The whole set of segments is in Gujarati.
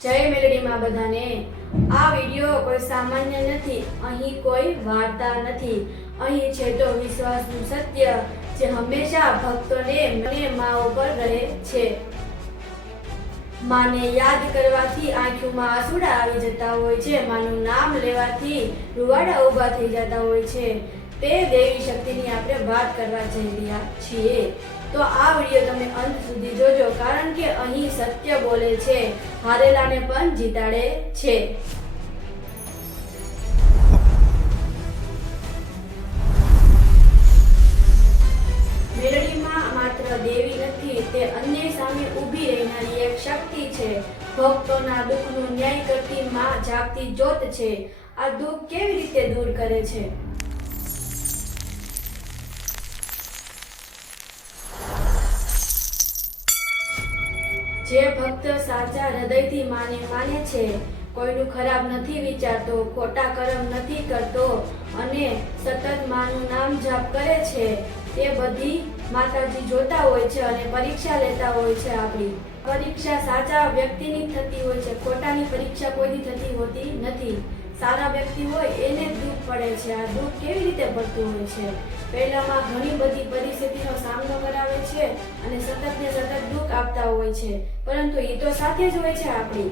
જય મેલડીમાં બધાને. આ વિડિયો કોઈ સામાન્ય નથી, અહીં કોઈ વાર્તા નથી. અહીં છે તો વિશ્વાસનું સત્ય, જે હંમેશા ભક્તોને મને મા ઉપર રહે છે. માને યાદ કરવાથી આંખોમાં આંસુડા આવી જતા હોય છે, માનું નામ લેવાથી રૂવાડા ઊભા થઈ જતા હોય છે. તે દેવી શક્તિની આપણે વાત કરવા જઈ રહ્યા છીએ. તો આ વીડિયો તમે અંત સુધી જોજો, કારણ કે અહીં સત્ય બોલે છે. હારેલાને પણ જીતાડે છે. માત્ર દેવી નથી, તે અન્ય સામે ઊભી રહેનારી એક શક્તિ છે. ભક્તોના દુઃખનું ન્યાય કરતી માં જાગતી જ્યોત છે. આ દુઃખ કેવી રીતે દૂર કરે છે? જે ભક્ત સાચા હૃદયથી માને માને છે, કોઈનું ખરાબ નથી વિચારતો, ખોટા કર્મ નથી કરતો અને સતત માનું નામ જાપ કરે છે, તે બધી માતાજી જોતા હોય છે અને પરીક્ષા લેતા હોય છે આપણી. પરીક્ષા સાચા વ્યક્તિની થતી હોય છે, ખોટાની પરીક્ષા કોઈની થતી હોતી નથી. સારા વ્યક્તિ હોય એને દુઃખ પડે છે. આ દુઃખ કેવી રીતે પડતું હોય છે? પહેલામાં ઘણી બધી પરિસ્થિતિનો સામનો કરાવે છે અને સતત ને સતત દુઃખ આપતા હોય છે. પરંતુ એ તો સાથે જ હોય છે આપણી.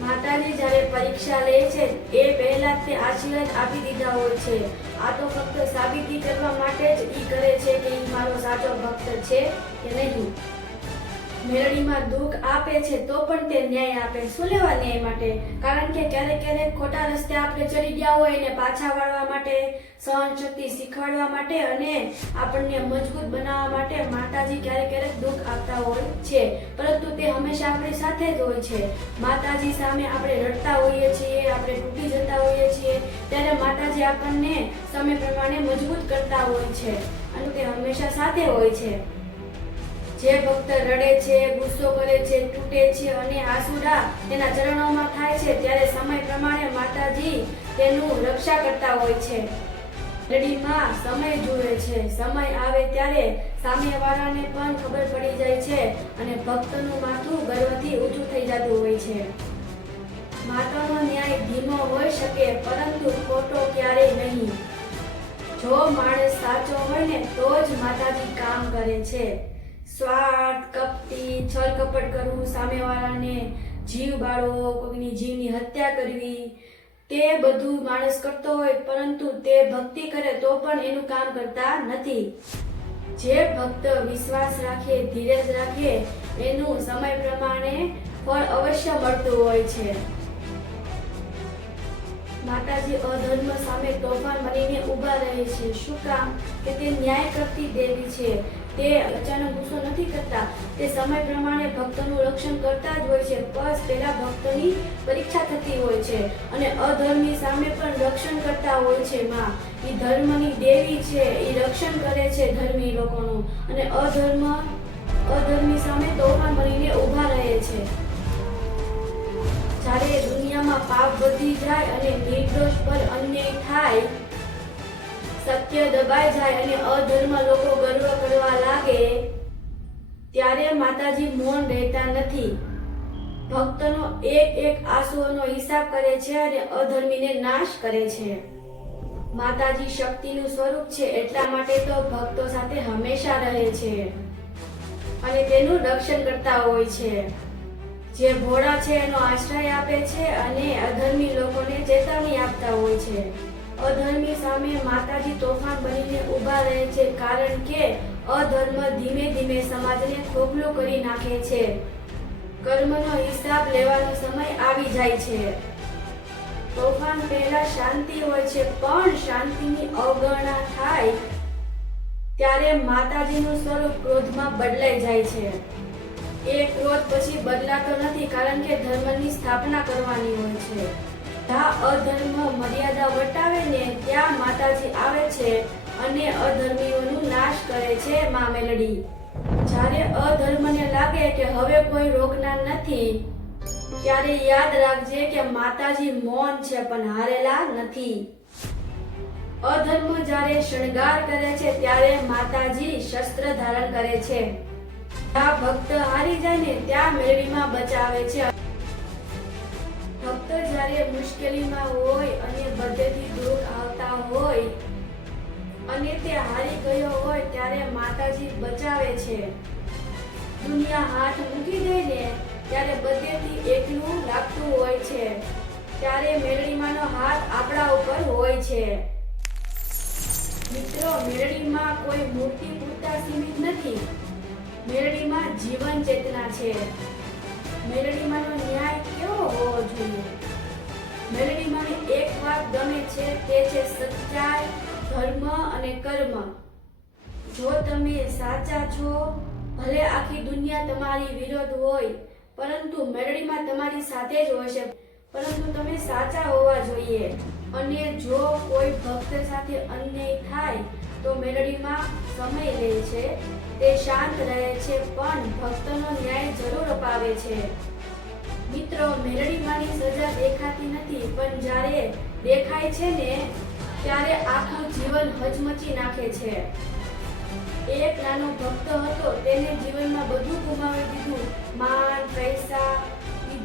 માતાજી જ્યારે પરીક્ષા લે છે, એ પહેલા જ તે આશીર્વાદ આપી દીધા હોય છે. આ તો ફક્ત સાબિતી કરવા માટે જ એ કરે છે કે એ મારો સાચો ભક્ત છે કે નહીં? મેળડીમાં દુઃખ આપે છે, તો પણ તે ન્યાય આપે. શું લેવા ન્યાય માટે? કારણ કે ક્યારેક ક્યારેક ખોટા રસ્તે આપણે ચડી ગયા હોય એને પાછા વાળવા માટે, સહન શક્તિ શીખવાડવા માટે અને આપણને મજબૂત બનાવવા માટે માતાજી ક્યારેક ક્યારેક દુઃખ આપતા હોય છે. પરંતુ તે હંમેશા આપણી સાથે જ હોય છે. માતાજી સામે આપણે રડતા હોઈએ છીએ, આપણે તૂટી જતા હોઈએ છીએ, ત્યારે માતાજી આપણને સમય પ્રમાણે મજબૂત કરતા હોય છે અને તે હંમેશા સાથે હોય છે. જે ભક્ત રડે છે, ગુસ્સો કરે છે, તૂટે છે અને આસુડા તેના ચરણોમાં થાય છે, ત્યારે સમય પ્રમાણે માતાજી તેનું રક્ષા કરતા હોય છે. ઘડીમાં સમય જુએ છે. સમય આવે ત્યારે સામેવાળાને પણ ખબર પડી જાય છે અને ભક્તનું માથું ગર્વથી ઊંચું થઈ જતું હોય છે. માતાનો ન્યાય ધીમો હોઈ શકે, પરંતુ ખોટો ક્યારેય નહીં. જો માણસ સાચો હોય ને, તો જ માતાજી કામ કરે છે. સ્વાર્થ, કપટી, છલ કપટ કરવું, સામેવાળાને જીવ બાળવો, કોઈની જીવની હત્યા કરવી, તે બધું માણસ કરતો હોય, પરંતુ તે ભક્તિ કરે તો પણ એનું કામ કરતા નથી. જે ભક્ત વિશ્વાસ રાખે, ધીરજ રાખે, એનું સમય પ્રમાણે ફળ અવશ્ય મળતું હોય છે. માતાજી અધર્મ સામે તોફાન બનીને ઊભા રહે છે. શું કામ? કે તે ન્યાય કરતી દેવી છે. તે અચાનક ગુસ્સો નથી કરતા. તે સમય પ્રમાણે ભક્તનું રક્ષણ કરતા જ હોય છે. બસ પહેલા ભક્તની પરીક્ષા થતી હોય છે અને અધર્મની સામે પણ રક્ષણ કરતા હોય છે માં. એ ધર્મની દેવી છે. એ રક્ષણ કરે છે ધર્મી લોકોનું. અને અધર્મ, અધર્મની સામે તોફાન બનીને ઊભા રહે છે. જ્યારે દુનિયામાં પાપ વધી જાય અને નિર્દોષ પર અન્યાય થાય સત્ય દબાઈ જાય અને અધર્મ લોકો ગર્વ કરવા લાગે, ત્યારે માતાજી મૌન રહેતા નથી. ભક્તનો એક એક આંસુઓનો હિસાબ કરે છે અને અધર્મીને નાશ કરે છે. માતાજી શક્તિનું સ્વરૂપ છે એટલા માટે તો ભક્તો સાથે હંમેશા રહે છે. અને તેનું રક્ષણ કરતા હોય છે. જે ભોળા છે એનો આશ્રય આપે છે અને અધર્મી લોકોને ચેતવણી આપતા હોય છે. અધર્મી સામે માતાજી તોફાન બનીને ઊભા રહે છે કારણ કે અધર્મ ધીમે ધીમે સમાજને ખોખલો કરી નાખે છે. કર્મનો હિસાબ લેવાનો સમય આવી જાય છે. તોફાન પહેલા શાંતિ હોય છે, પણ શાંતિની અવગણના થાય ત્યારે માતાજીનું સ્વરૂપ ક્રોધમાં બદલાઈ જાય છે. એ ક્રોધ પછી બદલાતો નથી કારણ કે ધર્મની સ્થાપના કરવાની હોય છે. જ્યાં અધર્મ મર્યાદા વટાવે ને ત્યાં માતાજી આવે છે અને અધર્મીઓનું નાશ કરે છે મા મેલડી. જ્યારે અધર્મને લાગે કે હવે કોઈ રોકનાર નથી, ત્યારે યાદ રાખજે કે માતાજી મૌન છે પણ હારેલા નથી. અધર્મ જ્યારે શણગાર કરે છે ત્યારે માતાજી શસ્ત્ર ધારણ કરે છે. આ ભક્ત હારી જાય ને ત્યાં મેળવીમાં બચાવે છે. ભક્ત જ્યારે મુશ્કેલીમાં હોય અને બધેથી દુઃખ આવતા હોય અને તે હારી ગયો હોય ત્યારે માતાજી બચાવે છે. દુનિયા હાથ મૂકી દે ને ત્યારે બધેથી એકલું લાગતું હોય છે. ત્યારે મેળડીમાંનો હાથ આપણા ઉપર હોય છે. મિત્રો મેળવીમાં કોઈ મૂર્તિ પૂરતા સીમિત નથી. મેળડીમાં જીવન ચેતના છે. મેલડીમાંનો ન્યાય કેવો હોવો જોઈએ? મેલડીમાંની એક વાત ગમે છે, તે છે સચ્ચાઈ ધર્મ અને કર્મ. જો તમે સાચા છો, ભલે આખી દુનિયા તમારી વિરોધ હોય, પરંતુ મેળડીમાં તમારી સાથે જ હોય છે. પરંતુ તમે સાચા હોવા જોઈએ. અને જો કોઈ ભક્ત સાથે અન્યાય થાય, તો મેલડીમાં સમય લે છે. તે શાંત રહે છે, પણ ભક્તનો ન્યાય જરૂર અપાવે છે. મિત્રો, મેલડીમાંની સજા દેખાતી નથી, પણ જ્યારે દેખાય છે ને, ત્યારે આખું જીવન હચમચી નાખે છે. એક નાનો ભક્ત હતો, તેને જીવનમાં બધું ગુમાવી દીધું. માન પૈસા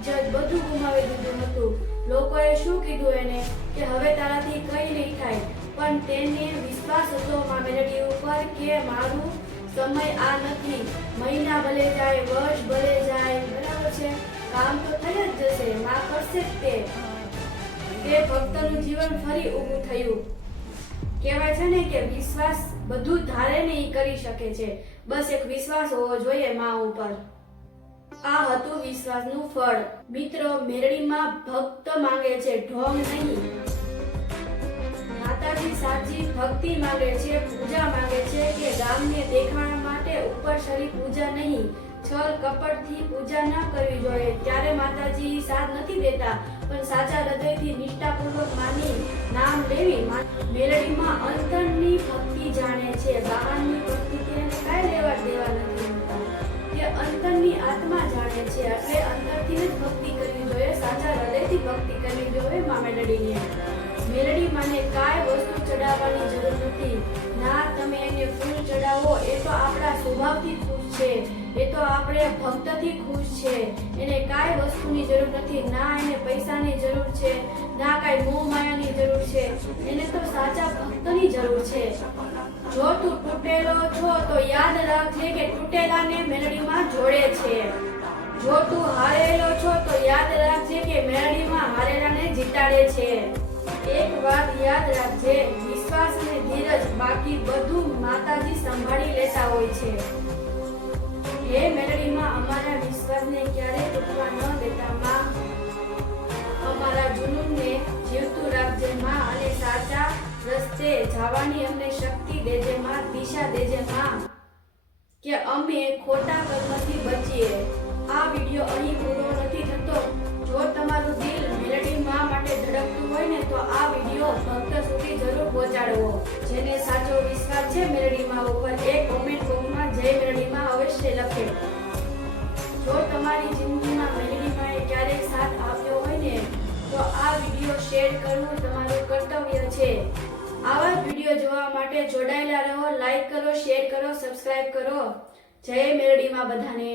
ઇજ્જત બધું ગુમાવી દીધું હતું. લોકોએ શું કીધું એને? કે હવે તારાથી કંઈ નહીં થાય. પણ તેને વિશ્વાસ હતો મા મેલડી ઉપર કે મારું સમય આ નથી. મહિના ભલે જાય, વર્ષ ભલે જાય, બરાબર છે? કામ તો થઈ જ જશે, મા કરશે જ તે. તે ભક્તનું જીવન ફરી ઊભું થયું. કહેવાય છે ને કે વિશ્વાસ બધું ધારે ને ઈ કરી શકે છે. બસ એક વિશ્વાસ હોવો જોઈએ મા ઉપર. આ હતું વિશ્વાસનું ફળ. મિત્રો, મેરડીમાં ભક્ત માંગે છે, ઢોંગ નહીં. માતાજી સાચી ભક્તિ માંગે છે, પૂજા માંગે છે કે ગામને દેખાણ માટે ઉપર શરી પૂજા નહીં. છલ કપટથી પૂજા ન કરવી જોઈએ. ત્યારે માતાજી સાથ નથી દેતા, પણ સાચા હૃદયથી નિષ્ઠાપૂર્વક માની નામ લેવી મેરડીમાં અંતરની ભક્તિ જાણે છે. બહારની ભક્તિ એને કાંઈ લેવા દેવા આત્મા જાણે છે. એટલે અંદરથી જ ભક્તિ કરવી જોઈએ, સાચા હૃદયથી ભક્તિ કરવી જોઈએ મા મેલડીને મેલડી મને કાંઈ વસ્તુ ચડાવવાની જરૂર નથી. ના, તમે એને ફૂલ ચડાવો, એ તો આપણા સ્વભાવથી ખુશ છે. એ તો આપણે ભક્તથી ખુશ છે. એને કાંઈ વસ્તુની જરૂર નથી, ના એને પૈસાની જરૂર છે, ના કાંઈ મોહ માયાની જરૂર છે. એને તો સાચા ભક્તની જરૂર છે. જો તું તૂટેલો છો, તો યાદ રાખજે કે તૂટેલાને મેલડીમાં જોડે છે. જો તું હારેલો છો, તો યાદ રાખજે કે મેલડીમાં હારેલાને જીતાડે છે. એક વાત યાદ રાખજે, વિશ્વાસ અને ધીરજ બાકી બધું માતાજી સંભાળી લેતા હોય છે. હે મેલડીમાં અમારા વિશ્વાસને ક્યારેય તૂટવા ન દેતા. માં, અમારા જુનૂનને જીવતું રાખજે. માં, અને સાચા રસ્તે જવાની અમને શક્તિ દેજે. માં, દિશા દેજે. માં, કે અમે ખોટા કર્મથી બચીએ. આ વીડિયો અહીં પૂરો નથી થતો. જો તમારું દિલ મેલડી માં માટે ધડકતું હોય ને, તો આ વીડિયો ભક્ત સુધી જરૂર પહોંચાડવો. જેને સાચો વિશ્વાસ છે, મેરડીમાં ઉપર એ કોમેન્ટ બોક્સમાં જય મેરડીમાં અવશ્ય લખે જો તમારી જિંદગીમાં મેરડીમાં ક્યારેક સાથ આપ્યો હોય ને, તો આ વીડિયો શેર કરવું તમારું કર્તવ્ય છે. આવા વીડિયો જોવા માટે જોડાયેલા રહો, લાઈક કરો, શેર કરો, સબસ્ક્રાઇબ કરો. જય મેરડીમાં બધાને.